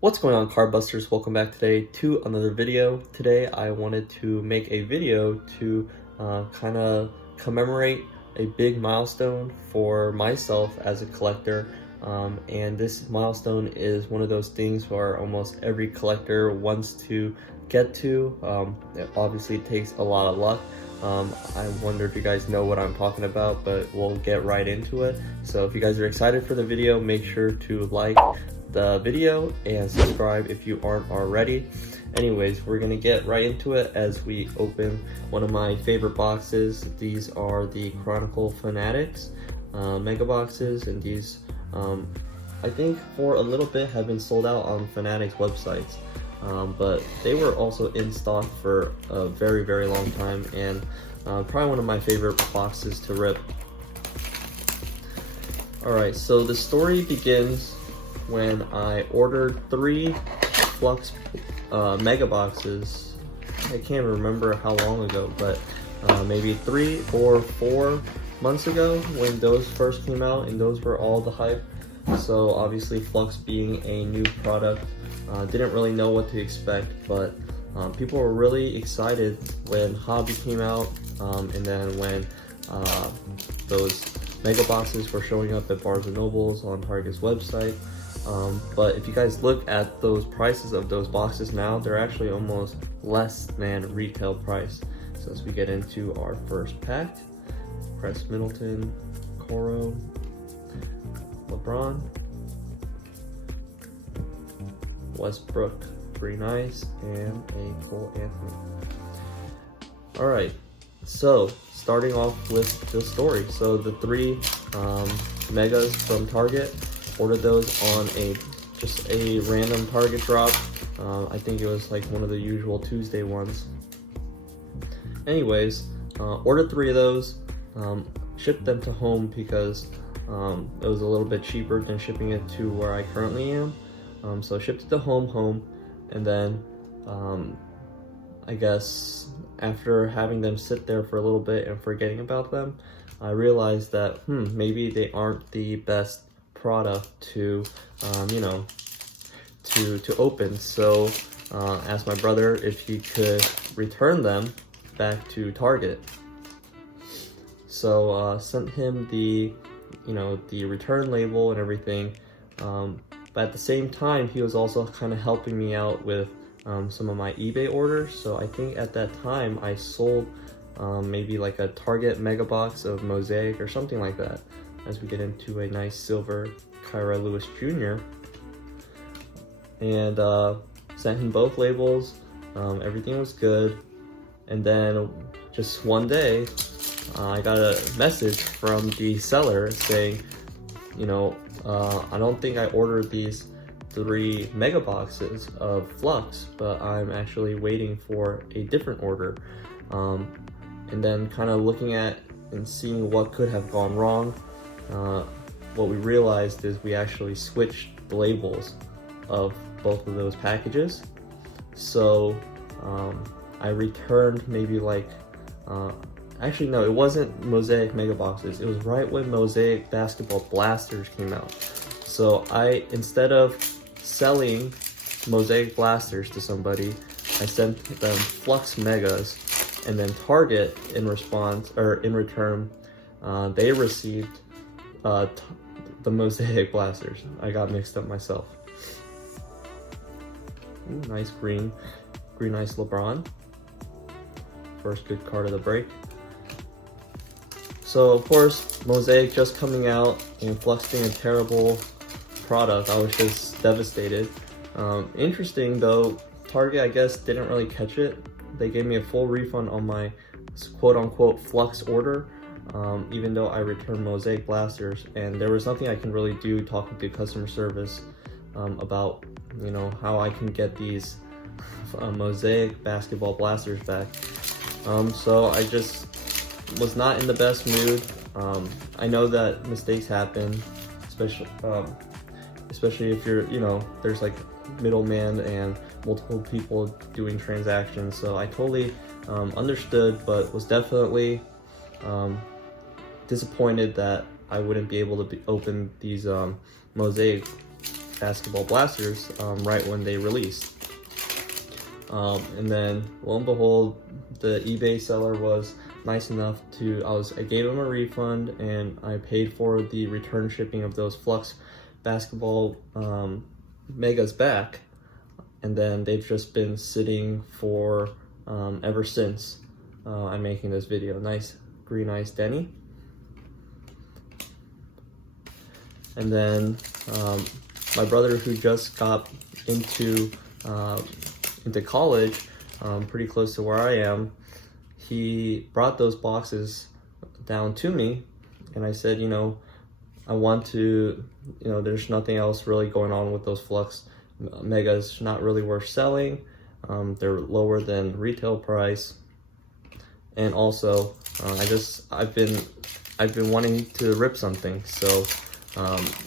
What's going on, card busters? Welcome back today to another video. Today I wanted to make a video to kind of commemorate a big milestone for myself as a collector, and this milestone is one of those things where almost every collector wants to get to. It obviously takes a lot of luck. I wonder if you guys know what I'm talking about, but we'll get right into it. So if you guys are excited for the video, make sure to like the video and subscribe if you aren't already. Anyways, we're gonna get right into it as we open one of my favorite boxes. These are the Chronicle Fanatics mega boxes, and these I think for a little bit have been sold out on Fanatics websites, but they were also in stock for a very long time, and probably one of my favorite boxes to rip. Alright, so the story begins when I ordered 3 Flux mega boxes. I can't remember how long ago, but maybe 3 or 4 months ago when those first came out, and those were all the hype. So obviously Flux being a new product, didn't really know what to expect, but people were really excited when Hobby came out, and then when those mega boxes were showing up at Barnes & Nobles, on Target's website. But if you guys look at those prices of those boxes now, they're actually almost less than retail price. So as we get into our first pack, Chris Middleton, Coro, LeBron, Westbrook, Green Ice, and a Cole Anthony. Alright, so starting off with the story. So the 3 megas from Target, ordered those on just a random Target drop. I think it was like one of the usual Tuesday ones. Anyways, ordered 3 of those, shipped them to home because it was a little bit cheaper than shipping it to where I currently am. So shipped it to home, and then I guess after having them sit there for a little bit and forgetting about them, I realized that maybe they aren't the best product to to open. So asked my brother if he could return them back to Target. So sent him the the return label and everything, but at the same time he was also kind of helping me out with some of my eBay orders. So I think at that time I sold maybe like a Target mega box of Mosaic or something like that, as we get into a nice silver Kyra Lewis Jr. And sent him both labels. Everything was good, and then just one day I got a message from the seller saying, I don't think I ordered these 3 mega boxes of Flux, but I'm actually waiting for a different order. And then kind of looking at and seeing what could have gone wrong, what we realized is we actually switched the labels of both of those packages. So I returned maybe like, actually no, it wasn't Mosaic mega boxes. It was right when Mosaic Basketball Blasters came out. So instead of selling Mosaic Blasters to somebody, I sent them Flux Megas, and then Target in return, they received the Mosaic Blasters. I got mixed up myself. Ooh, nice green Ice LeBron. First good card of the break. So of course, Mosaic just coming out and Flux being a terrible product, I was just devastated. Interesting though, Target I guess didn't really catch it. They gave me a full refund on my quote-unquote Flux order, even though I returned Mosaic Blasters, and there was nothing I can really do talking to customer service about how I can get these Mosaic Basketball Blasters back. So I just was not in the best mood. I know that mistakes happen, especially if you're there's like middleman and multiple people doing transactions. So I totally understood, but was definitely disappointed that I wouldn't be able to open these Mosaic basketball blasters right when they released. And then lo and behold, the eBay seller was nice enough to, I gave him a refund, and I paid for the return shipping of those Flux basketball megas back. And then they've just been sitting for ever since I'm making this video. Nice green ice Denny. And then my brother, who just got into college, pretty close to where I am, he brought those boxes down to me, and I said, you know, I want to, you know, there's nothing else really going on with those Flux megas, not really worth selling. They're lower than retail price, and also I've been wanting to rip something. So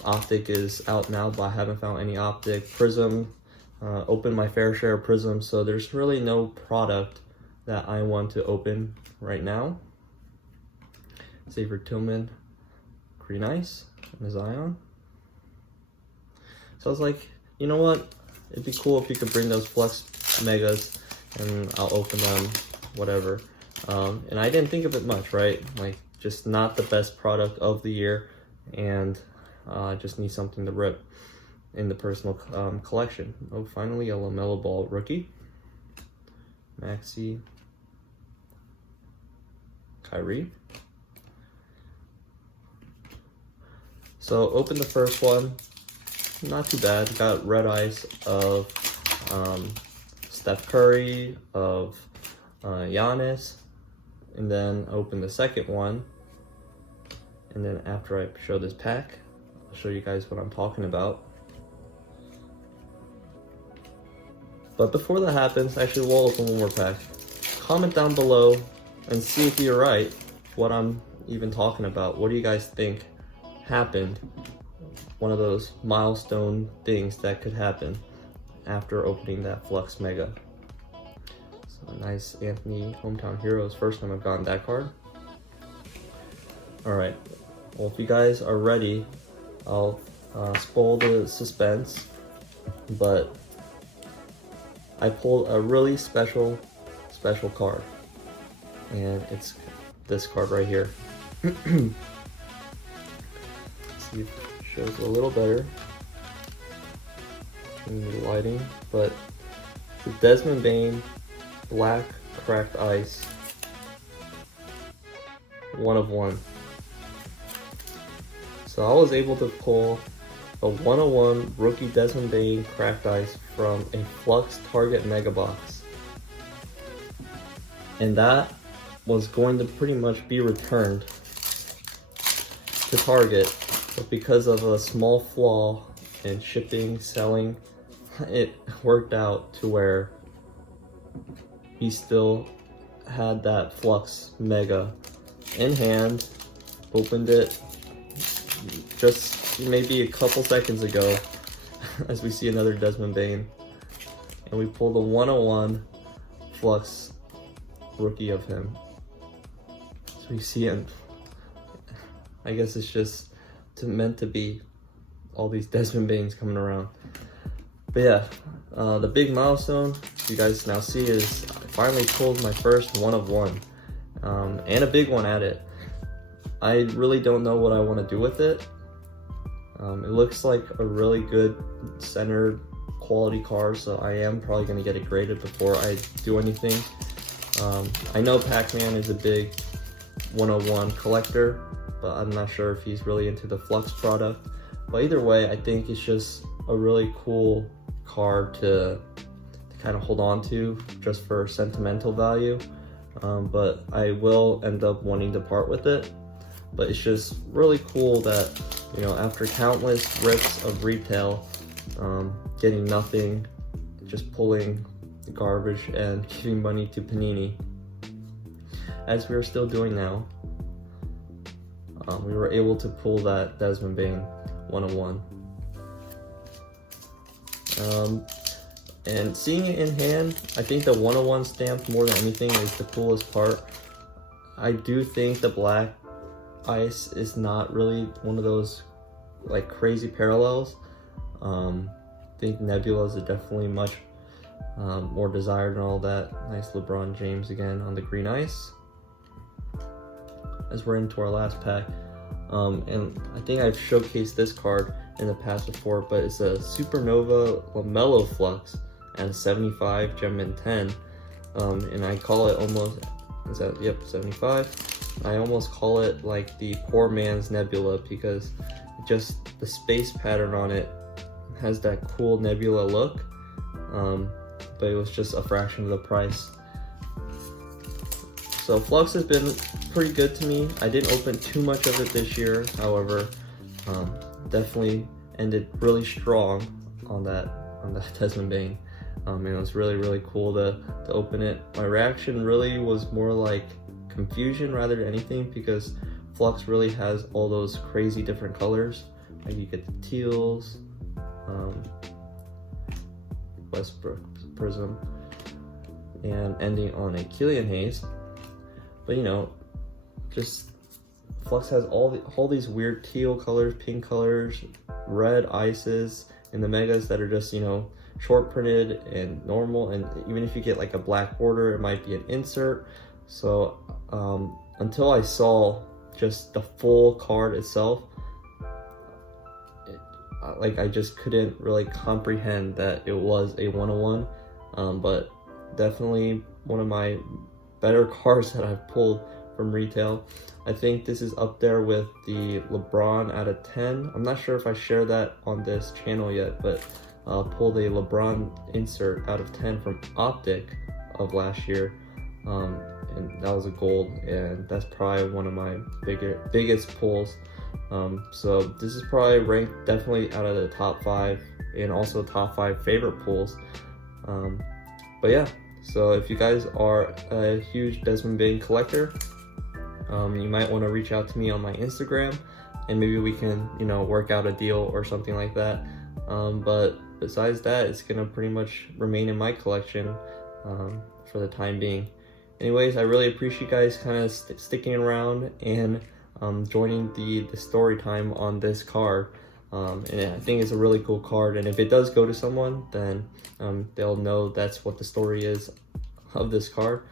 Optic is out now, but I haven't found any Optic. Prism, opened my fair share of Prism, so there's really no product that I want to open right now. Xavier Tillman, green ice, and a Zion. So I was like, you know what? It'd be cool if you could bring those Flux megas, and I'll open them, whatever. And I didn't think of it much, right? Like, just not the best product of the year, and just need something to rip in the personal collection. Oh, finally a LaMelo Ball rookie. Maxi. Kyrie. So open the first one. Not too bad. Got red ice of Steph Curry, of Giannis, and then open the second one. And then after I show this pack, I'll show you guys what I'm talking about. But before that happens, actually we'll open one more pack. Comment down below and see if you're right, what I'm even talking about. What do you guys think happened? One of those milestone things that could happen after opening that Flux Mega. So nice Anthony Hometown Heroes, first time I've gotten that card. Alright, well if you guys are ready, I'll spoil the suspense, but I pulled a really special card, and it's this card right here. Let's see if it shows a little better in the lighting, but the Desmond Bane Black Cracked Ice 1/1. So I was able to pull a 1/1 rookie Desmond Bane Cracked Ice from a Flux Target Mega Box. And that was going to pretty much be returned to Target, but because of a small flaw in shipping, selling, it worked out to where he still had that Flux Mega in hand. Opened it just maybe a couple seconds ago as we see another Desmond Bane, and we pulled a 1/1 Flux rookie of him. So you see him, I guess it's just meant to be, all these Desmond Banes coming around. But yeah, the big milestone you guys now see is I finally pulled my first 1/1, and a big one at it. I really don't know what I want to do with it. It looks like a really good centered quality card, so I am probably going to get it graded before I do anything. I know Pac-Man is a big 1/1 collector, but I'm not sure if he's really into the Flux product. But either way, I think it's just a really cool card to kind of hold on to just for sentimental value. But I will end up wanting to part with it. But it's just really cool that, you know, after countless rips of retail, getting nothing, just pulling garbage and giving money to Panini, as we are still doing now, we were able to pull that Desmond Bane 1/1. And seeing it in hand, I think the 1/1 stamp more than anything is the coolest part. I do think the black ice is not really one of those like crazy parallels. I think Nebulas are definitely much more desired and all that. Nice LeBron James again on the green ice. As we're into our last pack, and I think I've showcased this card in the past before, but it's a Supernova LaMelo Flux and 75 Gem and 10, and I call it almost, is that, yep, 75. I almost call it like the poor man's Nebula, because just the space pattern on it has that cool Nebula look, but it was just a fraction of the price. So Flux has been pretty good to me. I didn't open too much of it this year, however, definitely ended really strong on that Desmond Bain. And it was really cool to open it. My reaction really was more like confusion rather than anything, because Flux really has all those crazy different colors. Like you get the teals, Westbrook Prism, and ending on a Killian Hayes. But you know, just Flux has all these weird teal colors, pink colors, red ices, and the megas that are just, you know, short printed and normal, and even if you get like a black border, it might be an insert. So until I saw just the full card itself, I just couldn't really comprehend that it was a 101, but definitely one of my better cards that I've pulled from retail. I think this is up there with the LeBron out of 10. I'm not sure if I share that on this channel yet, but pulled a LeBron insert out of 10 from Optic of last year, and that was a gold, and that's probably one of my biggest pulls. So this is probably ranked definitely out of the top 5 and also top 5 favorite pulls. But yeah, so if you guys are a huge Desmond Bain collector, you might want to reach out to me on my Instagram, and maybe we can, you know, work out a deal or something like that. But besides that, it's gonna pretty much remain in my collection for the time being. Anyways, I really appreciate you guys kind of sticking around and joining the story time on this card. And I think it's a really cool card, and if it does go to someone, then they'll know that's what the story is of this card.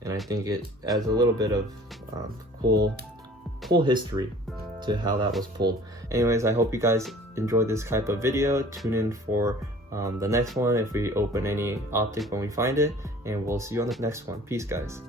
And I think it adds a little bit of cool history to how that was pulled. Anyways, I hope you guys enjoyed this type of video. Tune in for the next one if we open any Optic when we find it, and we'll see you on the next one. Peace, guys.